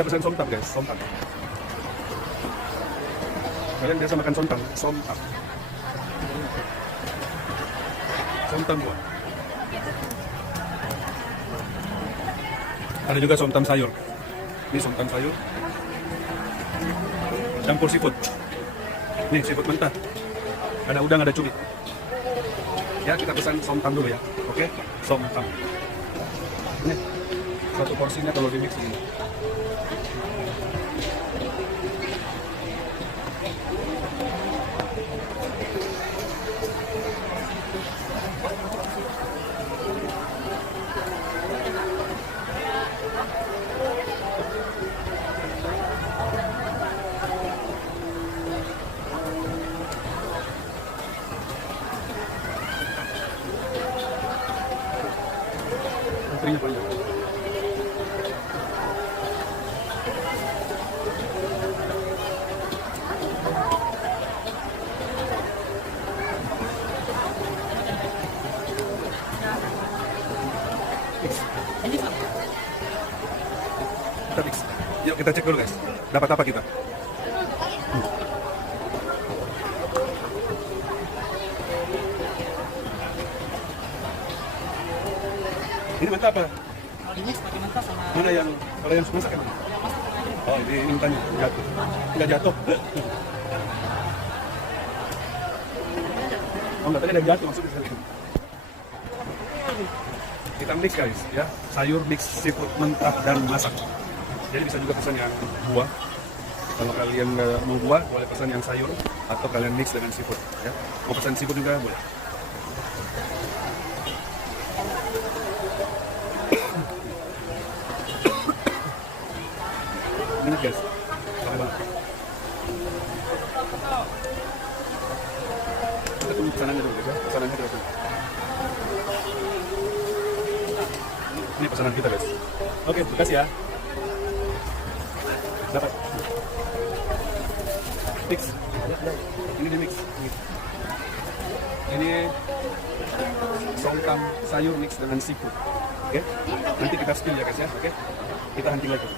Kita pesan somtam guys, somtam. Kalian biasa makan somtam, somtam. Somtam buah. Ada juga somtam sayur. Ini somtam sayur. Campur seafood. Nih seafood mentah. Ada udang, ada cumi. Ya kita pesan somtam dulu ya. Oke, somtam. Ini satu porsinya kalau di mix ini. Antrinya panjang. Ini Pak. Kita mix. Yuk kita cek dulu guys. Dapat apa kita? Ini mentah apa? Kalau di mix pakai mentah sama Mana yang kalau yang masak yang mana? Oh ini mentahnya jatuh. Tidak jatuh. Oh enggak, tadi ada yang jatuh maksudnya sekali. Kita mix guys ya, sayur mix seafood mentah dan masak. Jadi bisa juga pesan yang buah. Kalau kalian nggak mau buah, boleh pesan yang sayur atau kalian mix dengan seafood ya. Mau pesan seafood juga boleh. Ini guys, boleh banget. Kita tunggu pesanannya dulu guys ya, pesanannya kita tunggu. Ini pesanan kita guys. Oke, terima kasih ya. Dapat. Mix. Ini di mix. Ini songkam sayur mix dengan seafood. Oke. Nanti kita spill ya guys ya. Oke. Kita hunting lagi.